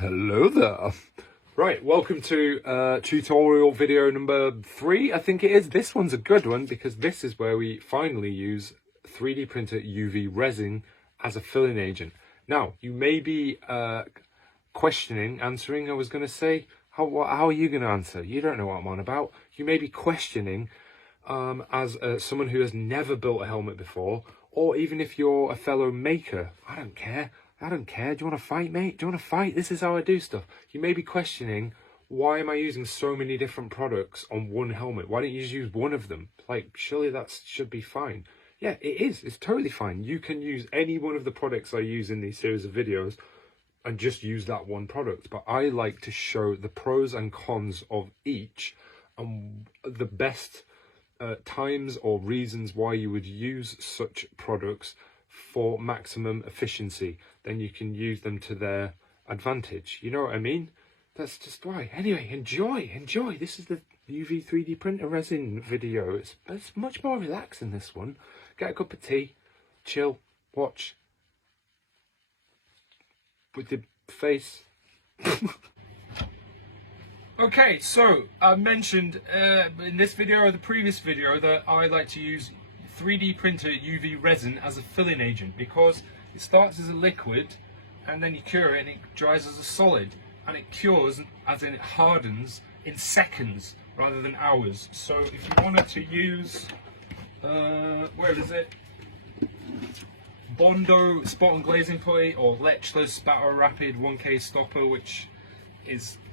Hello there. Right, welcome to tutorial video number 3, I think it is. This one's a good one because this is where we finally use 3D printer UV resin as a filling agent. Now, you may be answering, I was going to say, how are you going to answer? You don't know what I'm on about. You may be questioning as someone who has never built a helmet before, or even if you're a fellow maker. I don't care. Do you want to fight, mate? Do you want to fight? This is how I do stuff. You may be questioning, why am I using so many different products on one helmet? Why don't you just use one of them? Like, surely that should be fine. Yeah, it is. It's totally fine. You can use any one of the products I use in these series of videos and just use that one product. But I like to show the pros and cons of each and the best times or reasons why you would use such products for maximum efficiency. Then you can use them to their advantage. You know what I mean? That's just why. Anyway, enjoy. This is the UV 3D printer resin video. It's much more relaxing, this one. Get a cup of tea, chill, watch with the face. Okay, so I mentioned in this video or the previous video that I like to use 3D printer UV resin as a filling agent because it starts as a liquid and then you cure it and it dries as a solid, and it cures as in it hardens in seconds rather than hours. So if you wanted to use where is it, Bondo spot and glazing putty or Lechler Spatter Rapid 1K stopper, which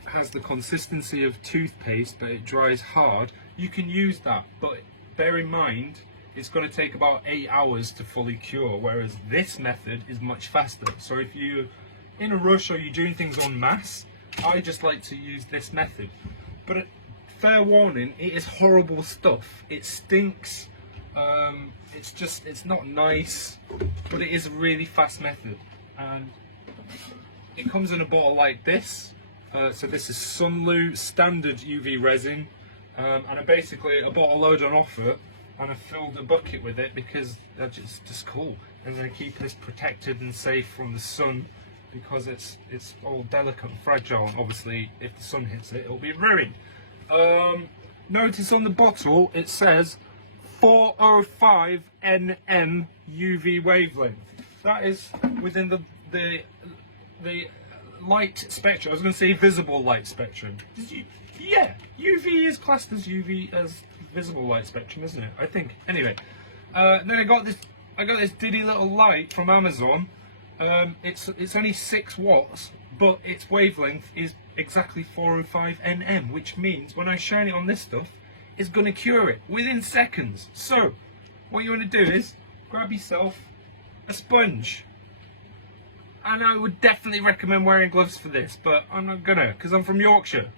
has the consistency of toothpaste but it dries hard, you can use that, but bear in mind it's going to take about 8 hours to fully cure, whereas this method is much faster. So if you're in a rush or you're doing things en masse, I just like to use this method. But fair warning, it is horrible stuff. It stinks. It's not nice, but it is a really fast method. And it comes in a bottle like this. So this is Sunlu standard UV resin, and I basically bought a load on offer and I filled a bucket with it because it's just cool. And they keep us protected and safe from the sun because it's all delicate and fragile, and obviously if the sun hits it, it'll be ruined. Notice on the bottle it says 405 nm UV wavelength. That is within the light spectrum. I was going to say visible light spectrum. Yeah, UV is classed as UV as visible light spectrum, isn't it? I think. Anyway, then I got this diddy little light from Amazon. It's only 6 watts, but its wavelength is exactly 405 nm, which means when I shine it on this stuff, it's going to cure it within seconds. So, what you want to do is grab yourself a sponge. And I would definitely recommend wearing gloves for this, but I'm not gonna, because I'm from Yorkshire.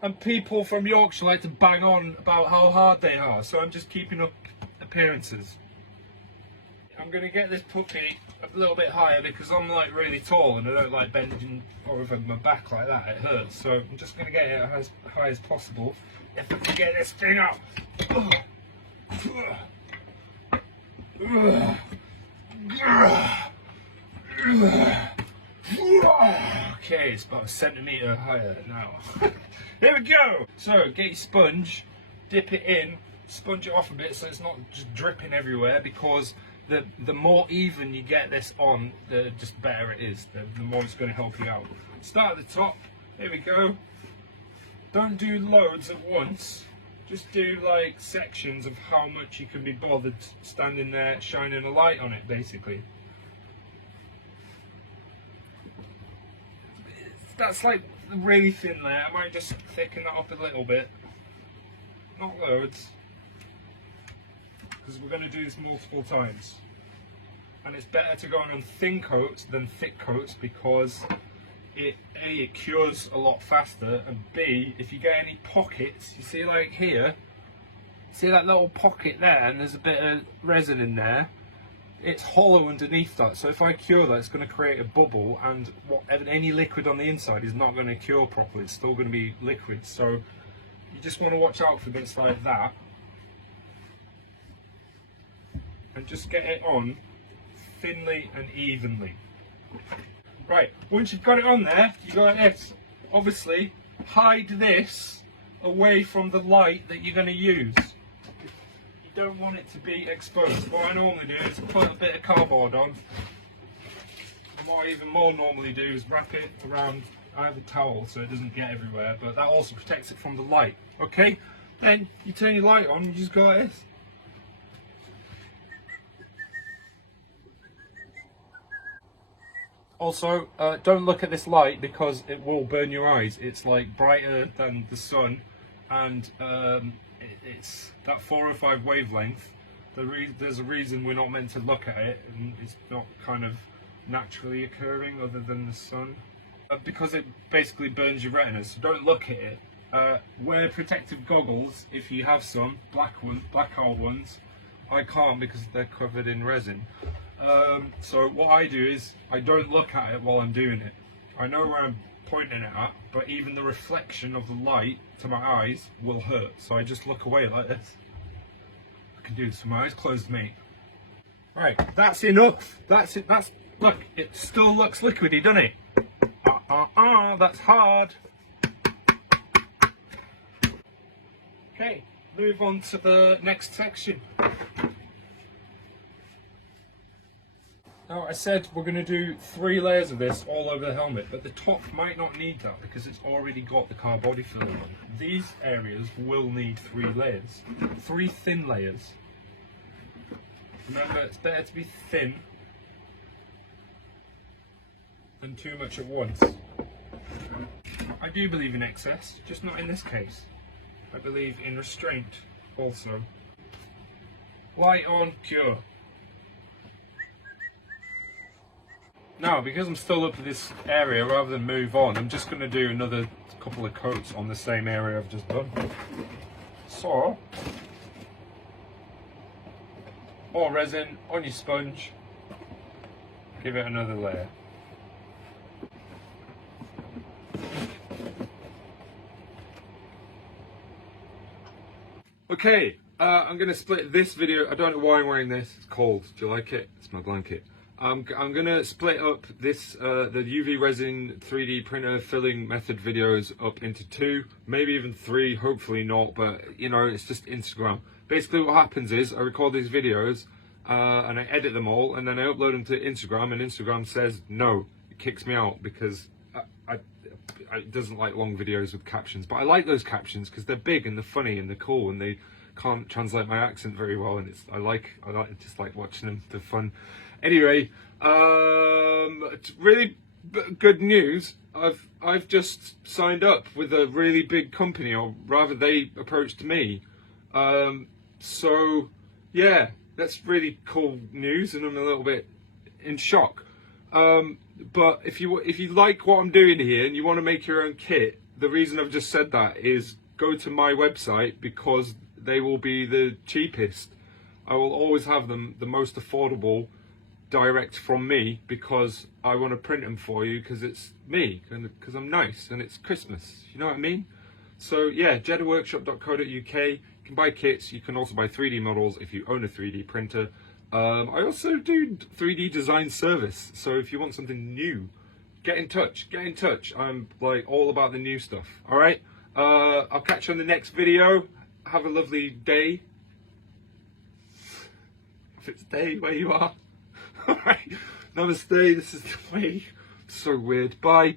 And people from Yorkshire like to bang on about how hard they are, so I'm just keeping up appearances. I'm gonna get this puppy a little bit higher because I'm like really tall and I don't like bending over my back like that, it hurts. So I'm just gonna get it as high as possible. If I can get this thing up. Okay, it's about a centimetre higher now. Here we go! So, get your sponge, dip it in, sponge it off a bit so it's not just dripping everywhere, because the more even you get this on, the just better it is, the more it's going to help you out. Start at the top, here we go. Don't do loads at once, just do like sections of how much you can be bothered standing there shining a light on it, basically. That's like a really thin layer. I might just thicken that up a little bit. Not loads. Because we're going to do this multiple times. And it's better to go on thin coats than thick coats because A, it cures a lot faster, and B, if you get any pockets, you see like here, see that little pocket there and there's a bit of resin in there? It's hollow underneath that, so if I cure that, it's going to create a bubble, and any liquid on the inside is not going to cure properly. It's still going to be liquid, so you just want to watch out for bits like that, and just get it on thinly and evenly. Right, once you've got it on there, you got this. Obviously, hide this away from the light that you're going to use. You don't want it to be exposed. What I normally do is put a bit of cardboard on. And what I even more normally do is wrap it around. I have a towel so it doesn't get everywhere, but that also protects it from the light. Okay, then you turn your light on, you just go like this. Also, don't look at this light because it will burn your eyes. It's like brighter than the sun, and it's that 405 wavelength. There's a reason we're not meant to look at it, and it's not kind of naturally occurring other than the sun. Because it basically burns your retinas, so don't look at it. Wear protective goggles if you have some, black hole ones. I can't because they're covered in resin. So what I do is I don't look at it while I'm doing it. I know where I'm pointing it at, but even the reflection of the light to my eyes will hurt. So I just look away like this. I can do this with my eyes closed, mate. Right, that's enough. That's it. Look, it still looks liquidy, doesn't it? That's hard. Okay, move on to the next section. Now I said we're going to do 3 layers of this all over the helmet, but the top might not need that because it's already got the car body filler on. These areas will need 3 layers, 3 thin layers. Remember, it's better to be thin than too much at once. I do believe in excess, just not in this case. I believe in restraint also. Light on, cure. Now, because I'm still up to this area, rather than move on, I'm just going to do another couple of coats on the same area I've just done. So, more resin on your sponge, give it another layer. Okay, I'm going to split this video. I don't know why I'm wearing this. It's cold. Do you like it? It's my blanket. I'm going to split up this the UV resin 3D printer filling method videos up into 2, maybe even 3, hopefully not, but you know, it's just Instagram. Basically what happens is I record these videos and I edit them all, and then I upload them to Instagram, and Instagram says no, it kicks me out because it doesn't like long videos with captions. But I like those captions because they're big and they're funny and they're cool, and they can't translate my accent very well, and I just like watching them. They're fun. Anyway, it's really good news. I've just signed up with a really big company, or rather they approached me. So yeah, that's really cool news, and I'm a little bit in shock. But if you like what I'm doing here and you want to make your own kit, the reason I've just said that is go to my website because they will be the cheapest. I will always have them the most affordable, direct from me, because I want to print them for you because it's me and because I'm nice and it's Christmas. You know what I mean? So yeah, jeddaworkshop.co.uk. You can buy kits. You can also buy 3D models if you own a 3D printer. I also do 3D design service, so if you want something new, get in touch. I'm like all about the new stuff. All right, I'll catch you on the next video. Have a lovely day, if it's day where you are. All right, namaste. This is me. So weird. Bye.